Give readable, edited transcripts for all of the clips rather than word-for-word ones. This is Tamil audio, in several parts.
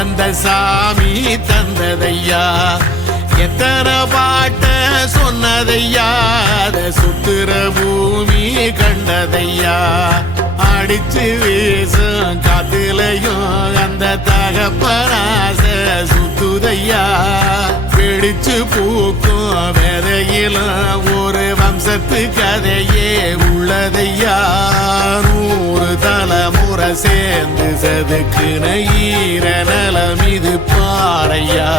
எந்தெந்த சாமி தந்ததையா எத்தனை பாட்ட சொன்னதையா அத சுத்துற பூமி கண்டதையா அடிச்சு வீசும் காத்துலையும் அந்த தகப்பனாச சுத்துதையா பிடிச்சு பூக்கும் விதையிலும் ஒரு வம்சத்து கதையே உள்ளதையா 100 தலைமுறை சேர்ந்து செதுக்குன ஈர நலம் இது பாறையா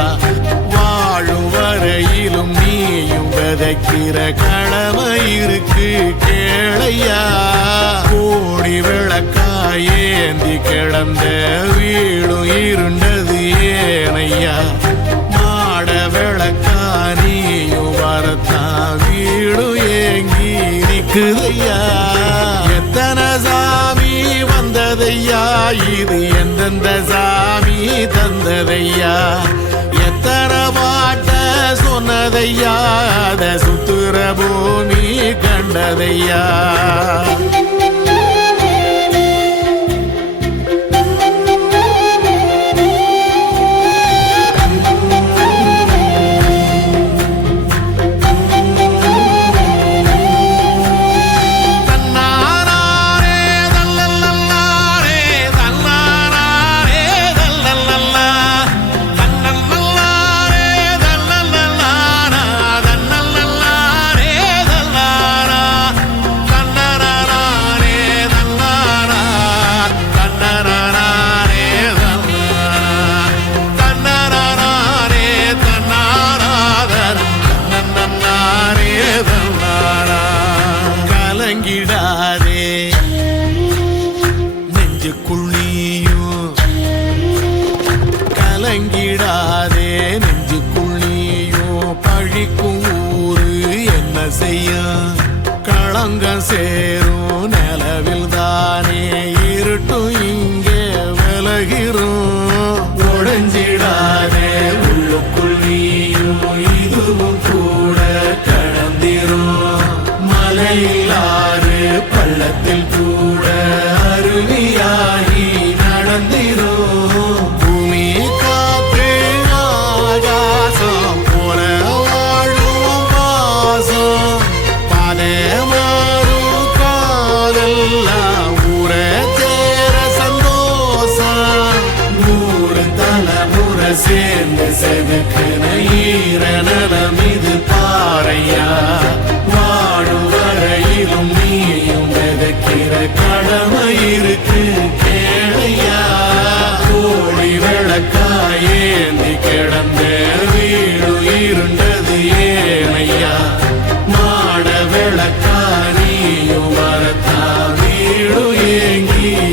வாழும் வரையிலும் நீயும் விதைக்கிற கடமை இருக்கு கேளையா கோடி விளக்காயேந்தி கிடந்த வீடும் இருண்டது ஏனையா மாட விளக்கா நீயும் வரத்தான் வீடும் ஏங்கி நிக்குதையா எத்தனை சாமி வந்ததையா இது எந்தெந்த சாமி தந்ததையா எத்தனை பாட்ட சொன்னதையா அத சுத்துற பூமி கண்டதையா கலங்கிடாதே நெஞ்சுக்குள் நீயும் கலங்கிடாதே நெஞ்சுக்குள் நீயும் பழிக்கும் ஊரு என்ன செய்ய களங்கம் சேரும் நிலவில் தானே இருட்டும் இங்கே விலகிறோம் உடைஞ்சிடாதே உள்ளுக்குள் நீயும் இதுவும் கூட கடந்திரும் மலையிலாறு பள்ளத்தில் கூட அருவியாகி நடந்திரும் பூமி காற்று ஆகாசம் போல வாழும் பாசம் பாதை மாறும் காதெல்லாம் ஊர சேர சந்தோஷம் 100 தலைமுறை சேர்ந்து செதுக்குன ஈர நலம் இது பாறையா